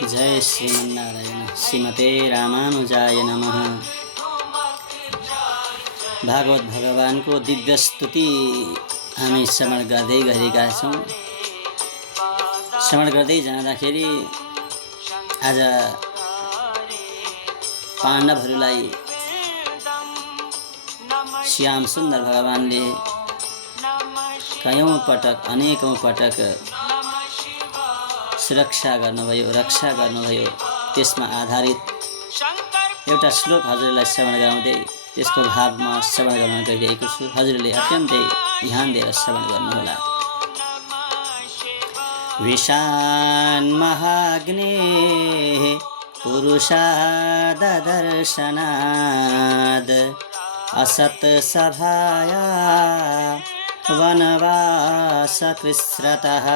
जय श्रीमन्नारायण। श्रीमते रामानुजाय नमः। भागवत भगवानको दिव्य स्तुति हामी श्रवण गर्दै गरेका छौँ। श्रवण गर्दै जाँदाखेरि आज पाण्डवहरूलाई श्याम सुन्दर भगवानले कयौं पटक अनेकौं पटक सुरक्षा गर्नुभयो, रक्षा गर्नुभयो। त्यसमा आधारित एउटा श्लोक हजुरलाई श्रवण गराउँदै त्यसको भावमा श्रवण गर्न गइरहेको छु। हजुरले अत्यन्तै ध्यान दिएर श्रवण गर्नुहोला। विशान महाग्नेः पुरुषाद दर्शनाद असत सभाया वनवास कृस्रतः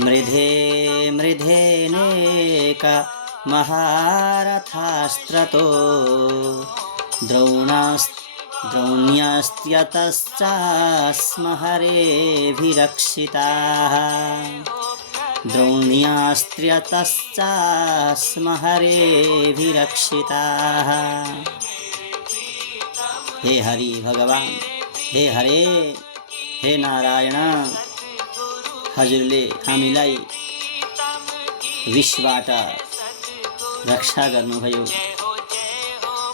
मृधे मृधेनेका महारथास्त्रतो द्रोण्यास्त्यतश्चास्म हरेभिरक्षिताः द्रोण्यास्त्यतश्चास्म हरेभिरक्षिताः। हे हरि भगवान, हे हरे, हे नारायण, हजुरले हामीलाई विषबाट रक्षा गर्नुभयो।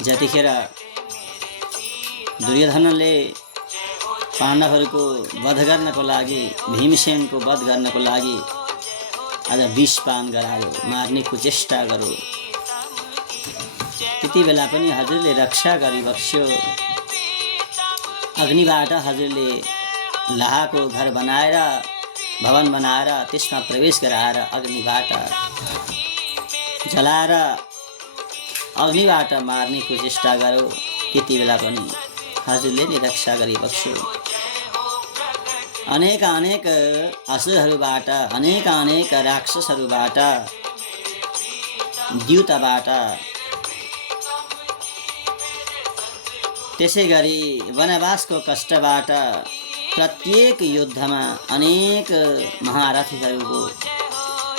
जतिखेर दुर्योधनले पाण्डवहरूको वध गर्नको लागि, भीमसेनको वध गर्नको लागि आज विषपान गरायो, मार्ने कुचेष्टा गर्यो। त्यति बेला पनि हजुरले रक्षा गरिबक्स्यो। अग्निबाट हजुरले लाहाको घर बनाएर, भवन बनाएर त्यसमा प्रवेश गराएर अग्निबाट जलाएर अग्निबाट मार्ने कुचेष्टा गर्यो। त्यति बेला पनि हजुरले नै रक्षा गरिबक्स्यो। अनेक असुरहरूबाट, अनेक राक्षसहरूबाट, द्यूतबाट, त्यसै गरी वनवासको कष्टबाट, प्रत्येक युद्धमा अनेक महारथीहरूको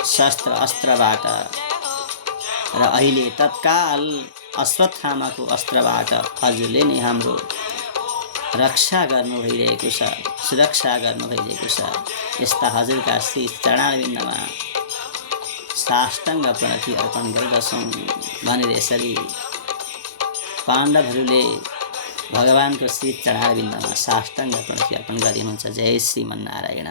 शस्त्र अस्त्रबाट र अहिले तत्काल अश्वत्थामाको अस्त्रबाट हजुरले नै हाम्रो रक्षा गर्नु भइरहेको छ, सुरक्षा गर्नु भइरहेको छ। यस्ता हजुरका श्री चरणारविन्दमा साष्टाङ्ग प्रणति अर्पण गर्दछौँ भनेर यसरी पाण्डवहरूले भगवानको श्री चरणारविन्दमा साष्टाङ्ग प्रणति अर्पण गरिदिनुहुन्छ। जय श्रीमन्नारायण।